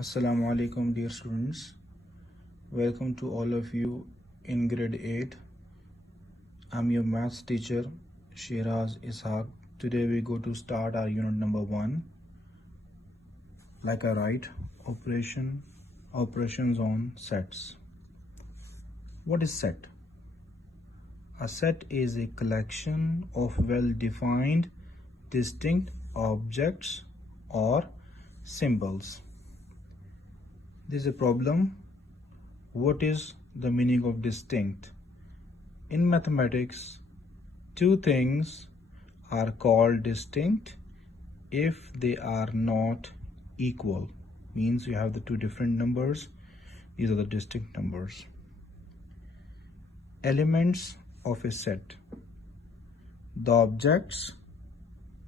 Assalamu alaikum dear students. Welcome to all of you in grade 8. I'm your maths teacher Sheraz Ishaq. Today we go to start our unit number 1. Like I write, operations on sets. What is set? A set is a collection of well-defined distinct objects or symbols. There's a problem. What is the meaning of distinct? In mathematics, two things are called distinct if they are not equal. Means you have the two different numbers. These are the distinct numbers. Elements of a set. The objects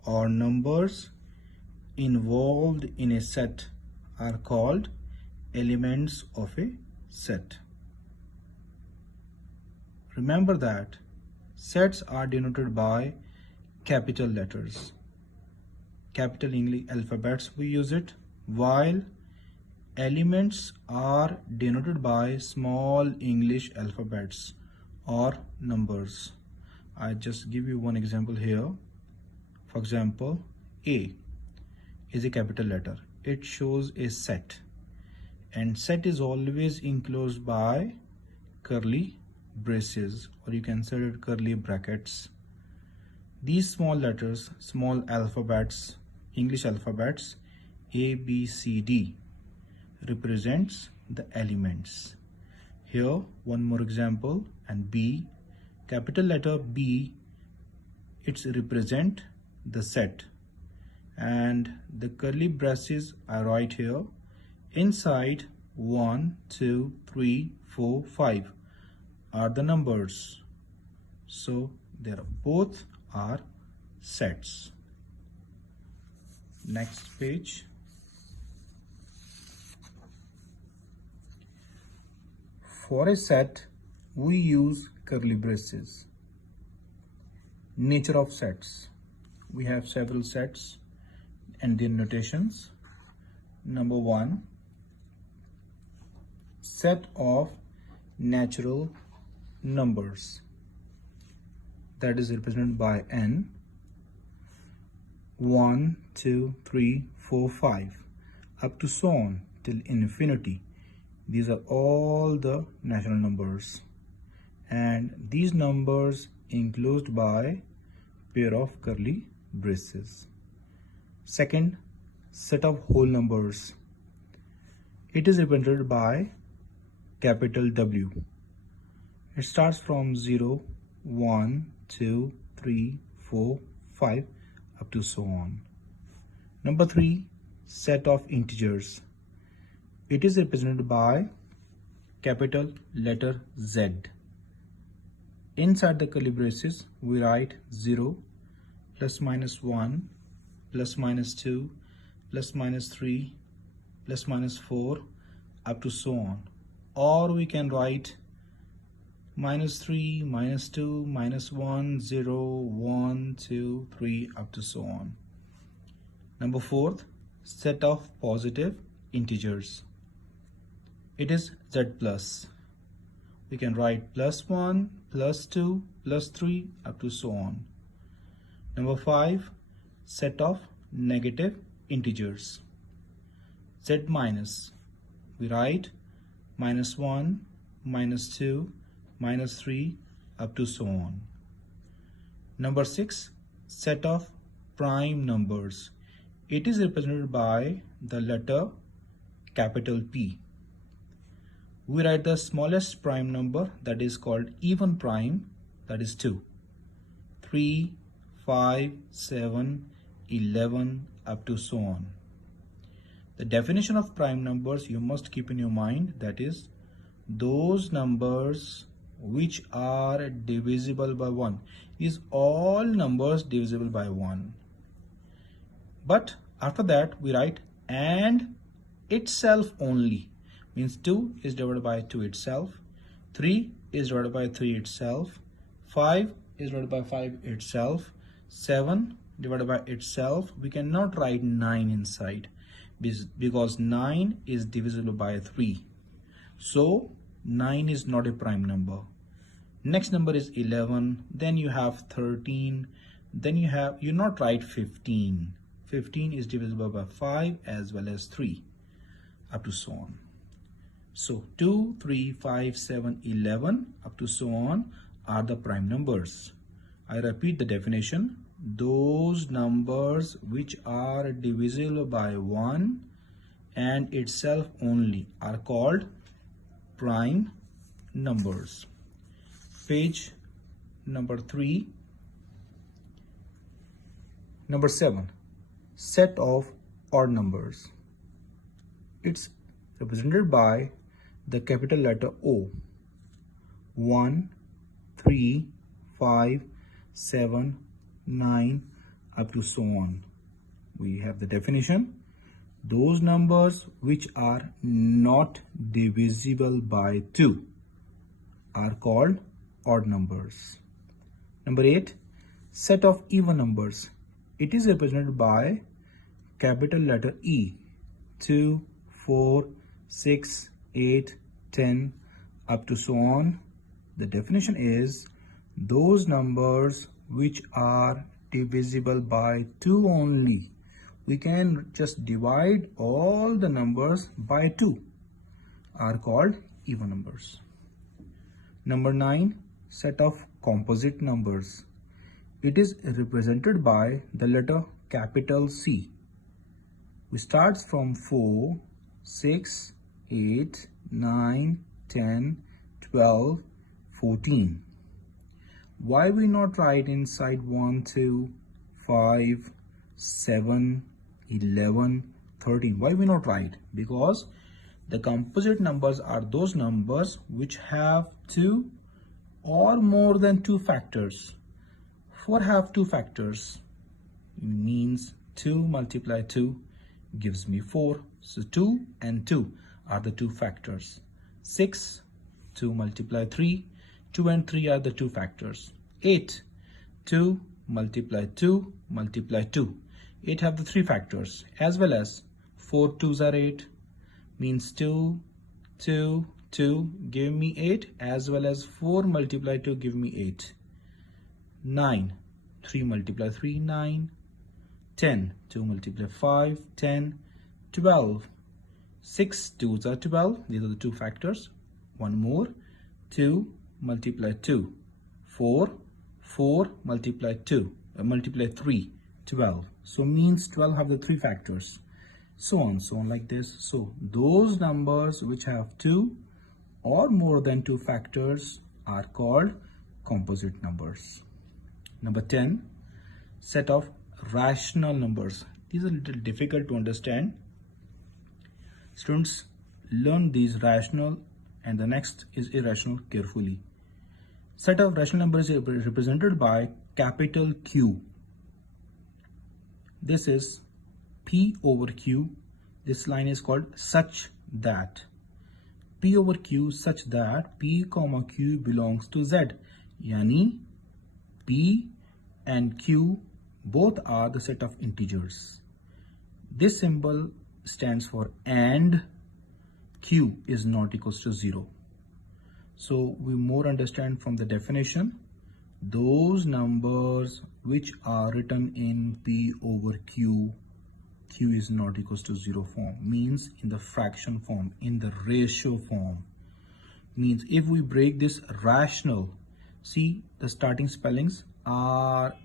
or numbers involved in a set are called elements of a set. Remember that sets are denoted by capital letters. Capital English alphabets we use it, while elements are denoted by small English alphabets or numbers. I just give you one example here. For example, A is a capital letter. It shows a set. And set is always enclosed by curly braces, or you can say it curly brackets. These small letters, small alphabets, English alphabets, A, B, C, D, represents the elements. Here, one more example, and B, capital letter B, it's represent the set. And the curly braces I write here. Inside 1, 2, 3, 4, 5 are the numbers. So both are sets. Next page. For a set, we use curly braces. Nature of sets. We have several sets and their notations. Number 1. Set of natural numbers, that is represented by n. 1, 2, 3, 4, 5 up to so on till infinity. These are all the natural numbers, and these numbers enclosed by pair of curly braces. Second, set of whole numbers. It is represented by capital W. It starts from 0, 1, 2, 3, 4, 5 up to so on. Number 3, set of integers. It is represented by capital letter Z. Inside the curly braces, we write 0, plus minus 1, plus minus 2, plus minus 3, plus minus 4 up to so on. Or we can write minus 3, minus 2, minus 1, 0, 1, 2, 3 up to so on. Number 4, set of positive integers. It is Z plus. We can write plus 1, plus 2, plus 3 up to so on. Number 5, set of negative integers. Z minus. We write minus 1, minus 2, minus 3 up to so on. Number 6, set of prime numbers. It is represented by the letter capital P. We write the smallest prime number, that is called even prime, that is 2. 3, 5, 7, 11 up to so on. The definition of prime numbers you must keep in your mind, that is those numbers which are divisible by 1. These all numbers divisible by 1. But after that we write and itself only. Means 2 is divided by 2 itself, 3 is divided by 3 itself, 5 is divided by 5 itself, 7 divided by itself. We cannot write 9 inside because 9 is divisible by 3. So 9 is not a prime number. Next number is 11, then you have 13, then you not write 15. 15 is divisible by 5 as well as 3, up to so on. So 2, 3, 5, 7, 11 up to so on are the prime numbers. I repeat the definition. Those numbers which are divisible by 1 and itself only are called prime numbers. Page number 3. Number 7. Set of odd numbers. It's represented by the capital letter O. 1, 3, 5, 7, 9 up to so on. We have the definition. Those numbers which are not divisible by 2 are called odd numbers. Number 8. Set of even numbers. It is represented by capital letter E. 2, 4, 6, 8, 10 up to so on. The definition is those numbers which are divisible by 2 only. We can just divide all the numbers by 2 are called even numbers. Number 9. Set of composite numbers. It is represented by the letter capital C. We start from 4, 6, 8, 9, 10, 12, 14. Why we not write inside 1, 2, 5, 7, 11, 13? Why we not write? Because the composite numbers are those numbers which have 2 or more than 2 factors. 4 have 2 factors. Means 2 multiply 2 gives me 4. So 2 and 2 are the 2 factors. 6, 2 multiply 3. 2 and 3 are the 2 factors. 8, 2 multiply 2 multiply 2. 8 have the 3 factors, as well as 4 2s are 8, means 2, 2, 2 give me 8, as well as 4 multiply 2 give me 8. 9, 3 multiply 3, 9. 10, 2 multiply 5, 10. 12, 6 2s are 12. These are the 2 factors. One more, 2 multiply 2, 4, 4 multiply 2, multiply 3, 12. So means 12 have the 3 factors. So on like this. So those numbers which have 2 or more than 2 factors are called composite numbers. Number 10. Set of rational numbers. These are a little difficult to understand. Students, learn these rational and the next is irrational carefully. Set of rational numbers is represented by capital Q. This is P over Q. This line is called such that. P over Q such that P comma Q belongs to Z. Yani P and Q both are the set of integers. This symbol stands for and Q is not equals to 0. So we more understand from the definition, those numbers which are written in P over Q, Q is not equals to 0 form, means in the fraction form, in the ratio form. Means if we break this rational, see the starting spellings R-A-T-I-O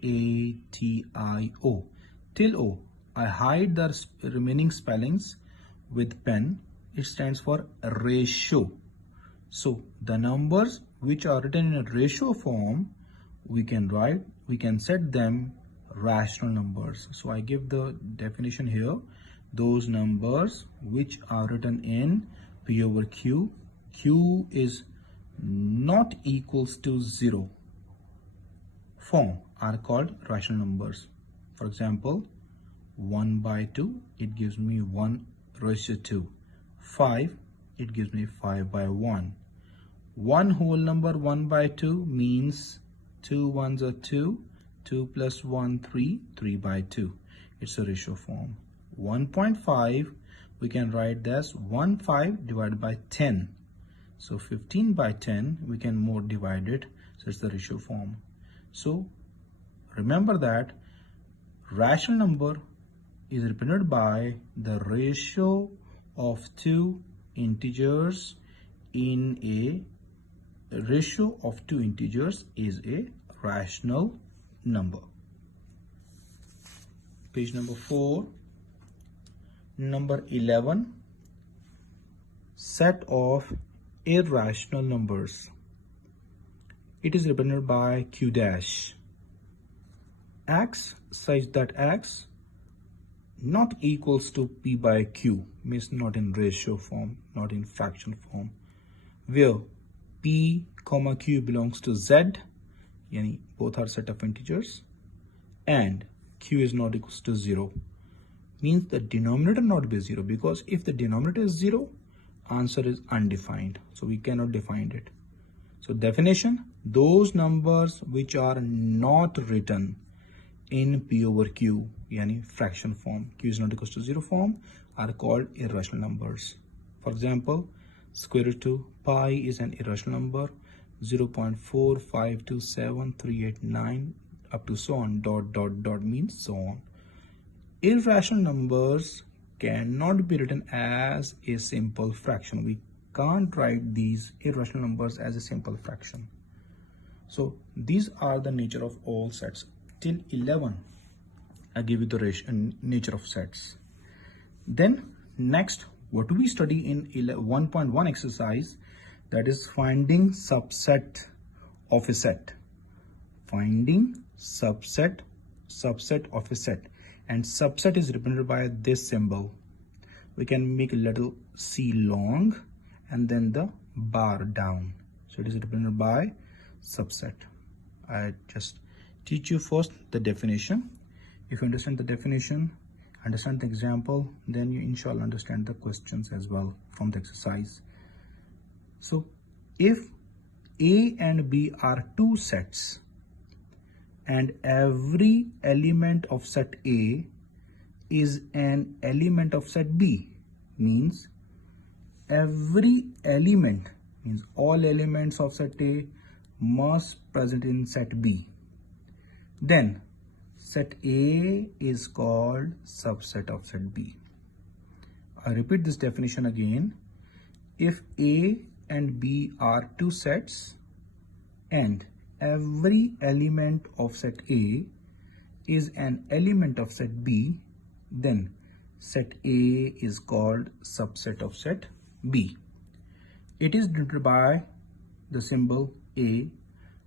till O. I hide the remaining spellings with pen. It stands for ratio. So the numbers which are written in a ratio form, we can set them rational numbers. So I give the definition here. Those numbers which are written in P over Q, Q is not equals to 0 form are called rational numbers. For example, 1 by 2, it gives me 1 raised to 2. 5, it gives me 5 by 1. One whole number 1 by 2 means 2 ones are 2, 2 plus 1, 3, 3 by 2. It's a ratio form. 1.5 we can write this 15 divided by 10. So 15 by 10, we can more divide it. So it's the ratio form. So remember that rational number is represented by the ratio of two integers in a ratio of two integers is a rational number. Page number 4. Number 11, set of irrational numbers. It is represented by q dash. X such that x not equals to p by q, means not in ratio form, not in fraction form, where p comma q belongs to z, yani both are set of integers, and q is not equals to 0, means the denominator not be 0, because if the denominator is 0, answer is undefined, so we cannot define it. So definition, those numbers which are not written in p over q, yani fraction form, q is not equals to 0 form, are called irrational numbers. For example, square root 2 pi is an irrational number, 0.4527389 up to so on, dot dot dot means so on. Irrational numbers cannot be written as a simple fraction. We can't write these irrational numbers as a simple fraction. So these are the nature of all sets. Till 11, I give you the nature of sets. Then next, what do we study in 1.1 exercise? That is finding subset of a set. Finding subset of a set. And subset is represented by this symbol. We can make a little c long and then the bar down. So it is represented by subset. I just teach you first the definition. If you understand the definition, understand the example, then you inshallah understand the questions as well from the exercise. So if A and B are two sets and every element of set A is an element of set B, means every element, means all elements of set A must present in set B, then set A is called subset of set B. I repeat this definition again. If A and B are two sets and every element of set A is an element of set B, then set A is called subset of set B. It is denoted by the symbol A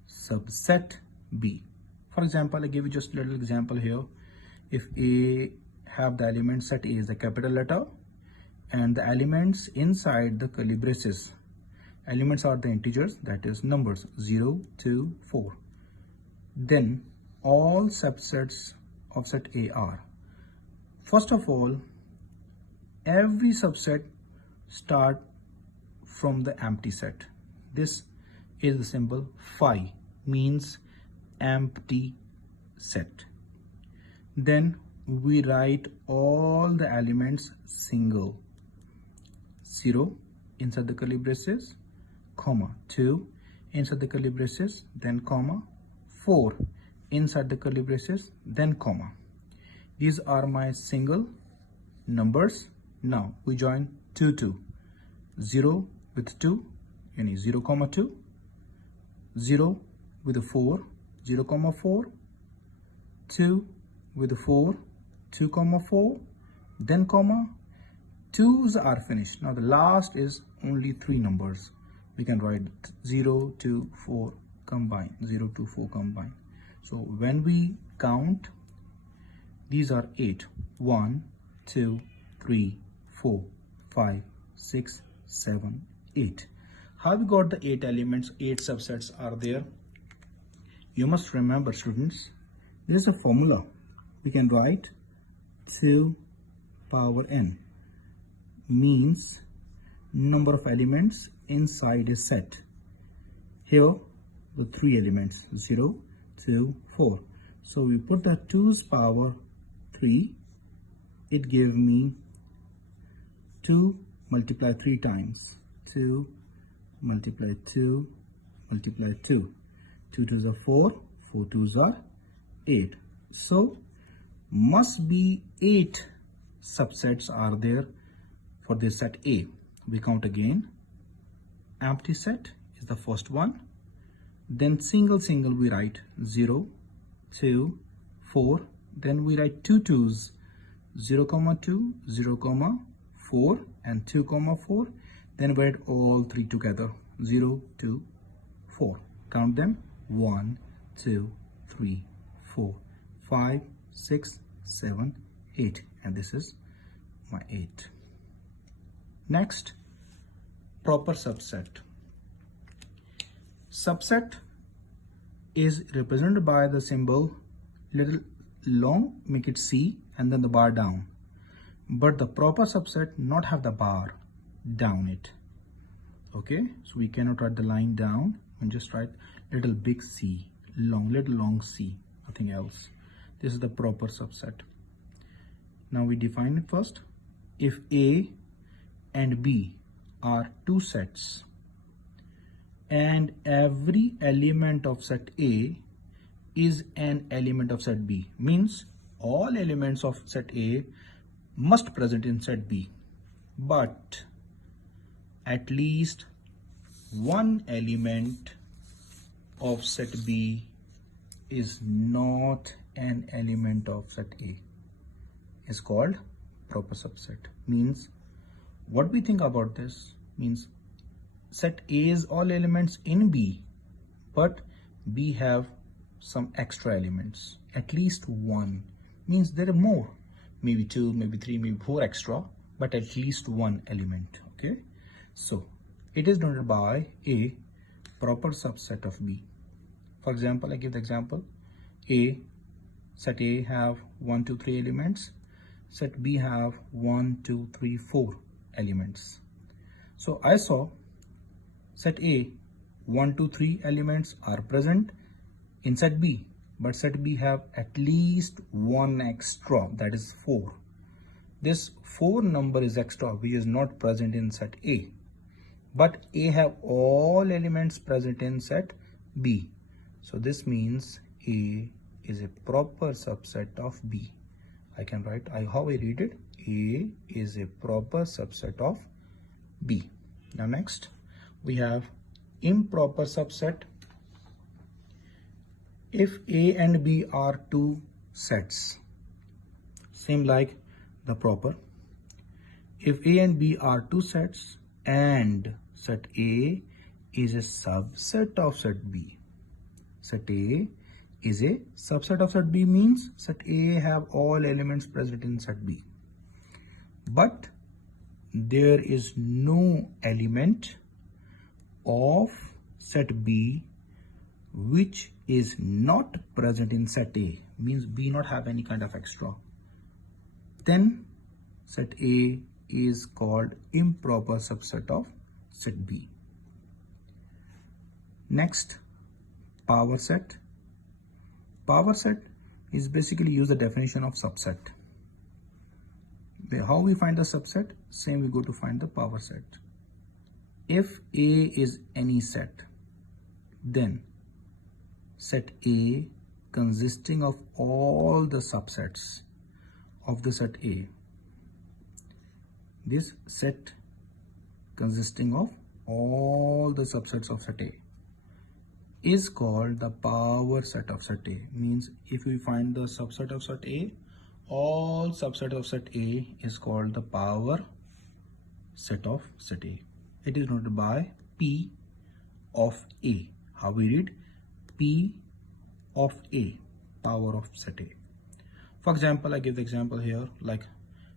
subset B. For example, I give you just a little example here. If A have the element, set A is the capital letter, and the elements inside the curly braces, elements are the integers, that is numbers 0, 2, 4. Then all subsets of set A are, first of all, every subset start from the empty set. This is the symbol phi, means empty set. Then we write all the elements single. 0 inside the curly braces, comma 2 inside the curly braces, then comma 4 inside the curly braces, then comma. These are my single numbers. Now we join 2 2, 0 with 2, yani 0 comma 2, 0 with a 4, 0 comma 4, 2 with a 4, 2 comma 4, then comma. 2's are finished. Now the last is only 3 numbers. We can write 0, 2, 4 combine, 0, 2, 4 combine. So when we count, these are 8. 1, 2, 3, 4, 5, 6, 7, 8. How we got the 8 elements, 8 subsets are there? You must remember, students, there is a formula. We can write 2 power n, means number of elements inside a set. Here the 3 elements, 0, 2, 4. So we put the 2's power 3, it gave me 2 multiply 3 times. 2 multiply 2 multiply 2. 2 2s are 4, 4 2s are 8. So must be 8 subsets are there for this set A. We count again. Empty set is the first one. Then single we write 0, 2, 4. Then we write two 2's, 0, 2, 0, 4 and 2, 4. Then we write all three together, 0, 2, 4. Count them, 1, 2, 3, 4, 5, 6, 7, 8. And this is my 8. Next, proper subset. Subset is represented by the symbol little long, make it C, and then the bar down. But the proper subset not have the bar down it. Okay, so we cannot write the line down and just write little big C, little long C, nothing else. This is the proper subset. Now we define it first. If A and B are two sets and every element of set A is an element of set B, means all elements of set A must present in set B, but at least one element of set B is not an element of set A, is called proper subset. Means what we think about this means set A is all elements in B, but B have some extra elements, at least one, means there are more, maybe 2, maybe 3, maybe 4 extra, but at least one element. Okay, so it is denoted by A proper subset of B. For example, I give the example, set A have 1, 2, 3 elements, set B have 1, 2, 3, 4 elements. So I saw set A 1, 2, 3 elements are present in set B, but set B have at least one extra, that is 4. This 4 number is extra, which is not present in set A, but A have all elements present in set B. So this means A is a proper subset of B. I can write how I read it. A is a proper subset of B. Now next we have improper subset. If A and B are two sets, same like the proper. If A and B are two sets and set A is a subset of set B, set A is a subset of set B means set A have all elements present in set B, but there is no element of set B which is not present in set A, means B not have any kind of extra, then set A is called improper subset of set B. Next, power set. Power set is basically use the definition of subset. How we find the subset? Same we go to find the power set. If A is any set, then set A consisting of all the subsets of the set A. This set consisting of all the subsets of set A is called the power set of set A. Means if we find the subset of set A, all subset of set A is called the power set of set A. It is denoted by P of A. How we read? P of A, power of set A. For example, I give the example here like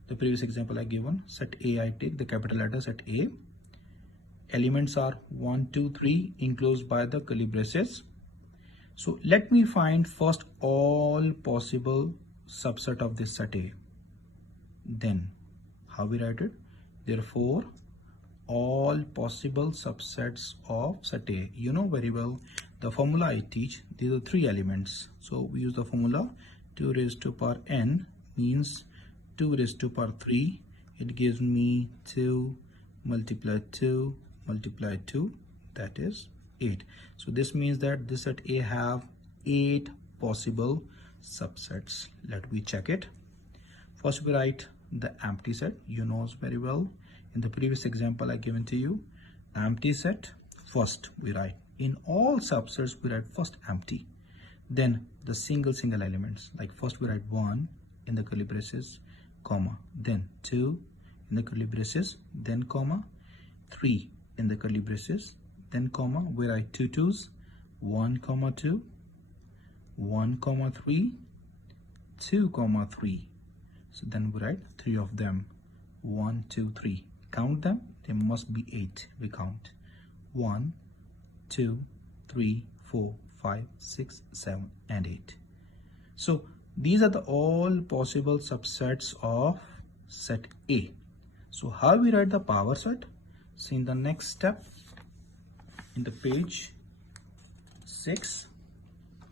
the previous example I given. Set A, I take the capital letter set A. Elements are 1, 2, 3 enclosed by the curly braces. So let me find first all possible subset of this set A. Then how we write it? Therefore, all possible subsets of set A. You know very well the formula I teach. These are 3 elements. So we use the formula 2 raised to power n means 2 raised to power 3 it gives me 2 multiply 2 multiply 2, that is 8. So this means that this set A have 8 possible subsets. Let me check it. First we write the empty set. You know very well, in the previous example I given to you, empty set. First we write, in all subsets we write first empty, then the single elements. Like first we write 1 in the curly braces, comma, then 2 in the curly braces, then comma, 3 in the curly braces, then comma, we write 2 2's, 1 comma 2, 1 comma 3, 2 comma 3. So then we write 3 of them, 1 2 3. Count them, they must be 8. We count 1 2 3 4 5 6 7 and 8. So these are the all possible subsets of set A. So how we write the power set? So in the next step, in the page 6,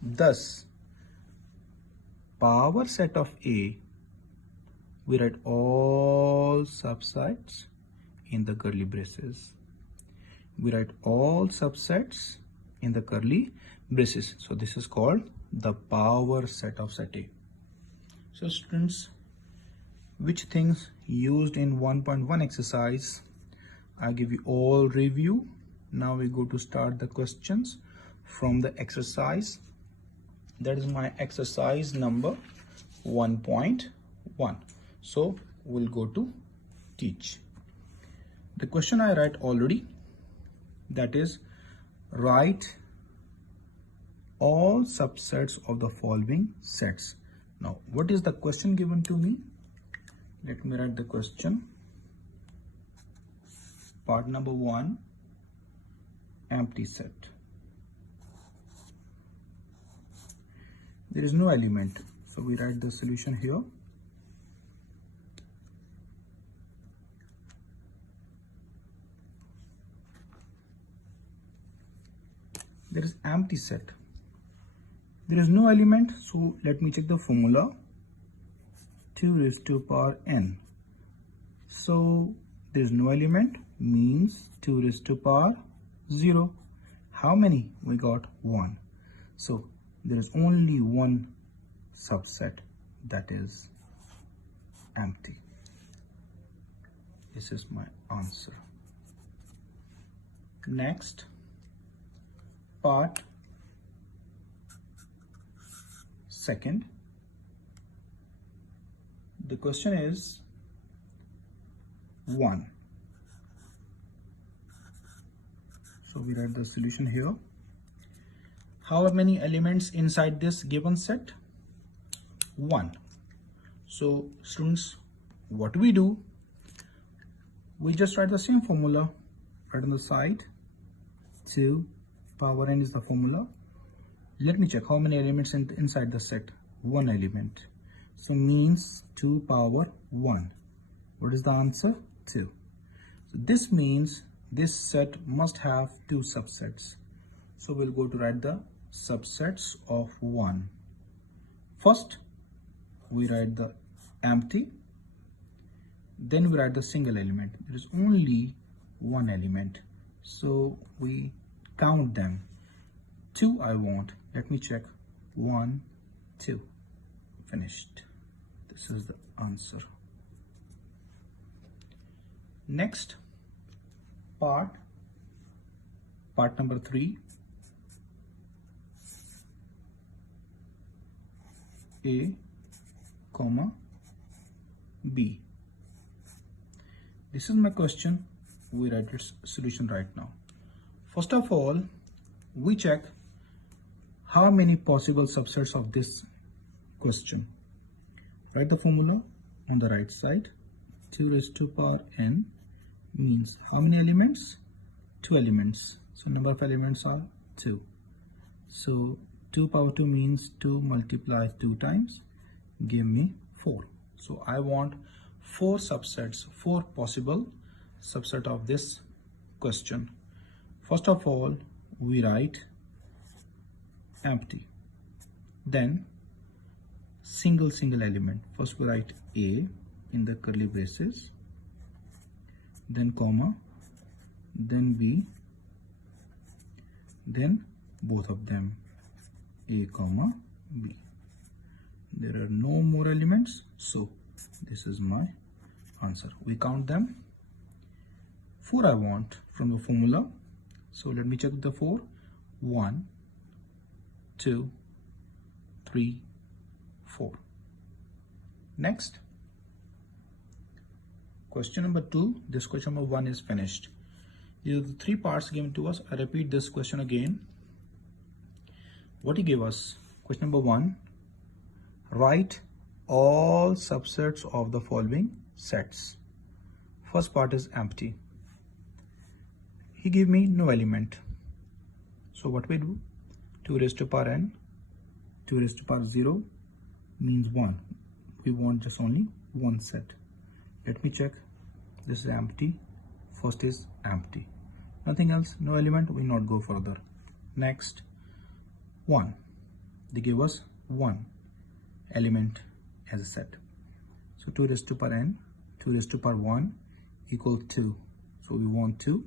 thus power set of A, we write all subsets in the curly braces. We write all subsets in the curly braces. So this is called the power set of set A. So students, which things used in 1.1 exercise, I give you all review. Now we go to start the questions from the exercise. That is my exercise number 1.1. So we'll go to teach. The question I write already, that is, write all subsets of the following sets. Now what is the question given to me? Let me write the question. Part number 1, empty set. There is no element, so we write the solution here. There is empty set. There is no element, so let me check the formula. 2 raised to power n. So there is no element, means 2 raised to power 0. How many? We got 1. So there is only one subset, that is empty. This is my answer. Next, part second. The question is 1. So we write the solution here. How many elements inside this given set? 1. So students, what we do, we just write the same formula right on the side. 2 power n is the formula. Let me check how many elements inside the set. 1 element. So means 2 power 1. What is the answer? 2. So this means this set must have 2 subsets. So we'll go to write the subsets of 1. First, we write the empty. Then we write the single element. There is only 1 element. So we count them. 2 I want. Let me check. 1, 2. Finished. This is the answer. Next, part number 3. A, comma, B. This is my question. We write its solution right now. First of all, we check how many possible subsets of this question. Write the formula on the right side. 2 raised to power n means how many elements? 2 elements. So number of elements are 2. So 2 power 2 means 2 multiply 2 times, give me 4. So I want 4 subsets, 4 possible subset of this question. First of all, we write empty. Then single element. First we write A in the curly braces, then comma, then B, then both of them, A comma B. There are no more elements, so this is my answer. We count them. 4 I want from the formula, so let me check the 4. 1, 2, 3, 4. Next, question number 2. This question number 1 is finished. These are the 3 parts given to us. I repeat this question again. What he gave us? Question number 1. Write all subsets of the following sets. First part is empty. He gave me no element. So what we do? 2 raised to power n, 2 raised to power 0 means 1. We want just only one set. Let me check. This is empty. First is empty. Nothing else, no element, we will not go further. Next, 1. They give us 1 element as a set. So 2 raised to power n, 2 raised to power 1 equal 2. So we want 2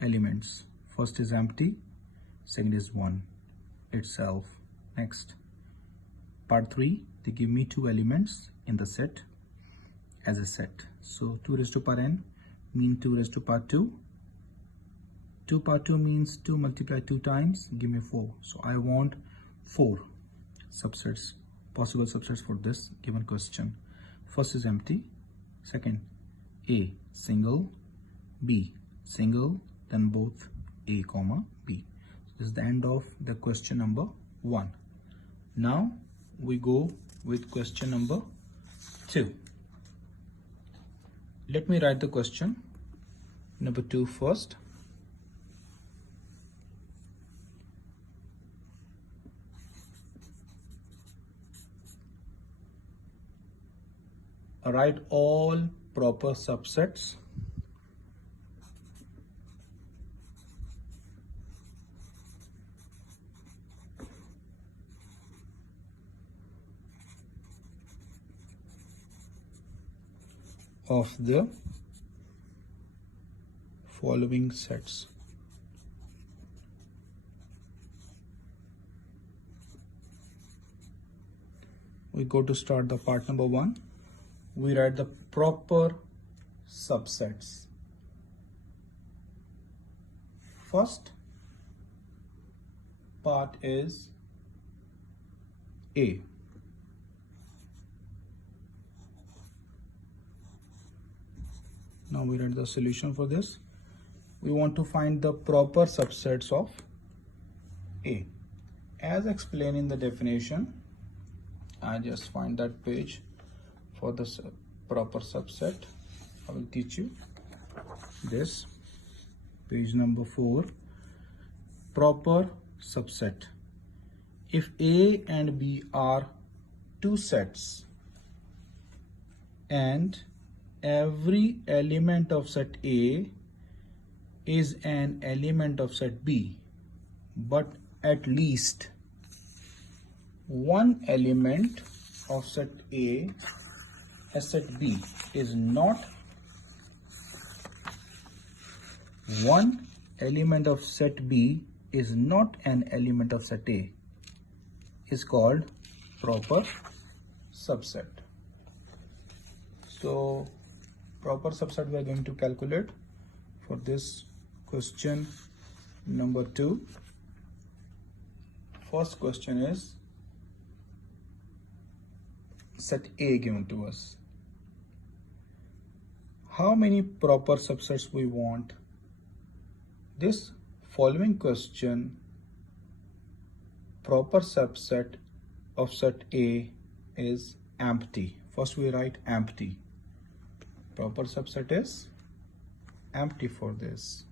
elements. First is empty, second is 1 itself. Next, part 3, they give me 2 elements in the set as a set. So 2 raised to power n means 2 raised to power 2. 2 power 2 means 2 multiplied 2 times, give me 4. So I want 4 subsets, possible subsets for this given question. First is empty, second A single, B single, then both A comma B. This is the end of the question number 1. Now we go with question number 2. Let me write the question number 2 first. Write all proper subsets of the following sets. We go to start the part number 1. We write the proper subsets. First part is A. Now we write the solution for this. We want to find the proper subsets of A. As explained in the definition, I just find that page for the proper subset. I will teach you this. Page number 4. Proper subset. If A and B are 2 sets and every element of set A is an element of set B, but at least one element of set A as set B is not, one element of set B is not an element of set A, is called proper subset. So proper subset we are going to calculate for this question number 2. First question is set A given to us. How many proper subsets we want? This following question, proper subset of set A is empty. First we write empty. Proper subset is empty for this.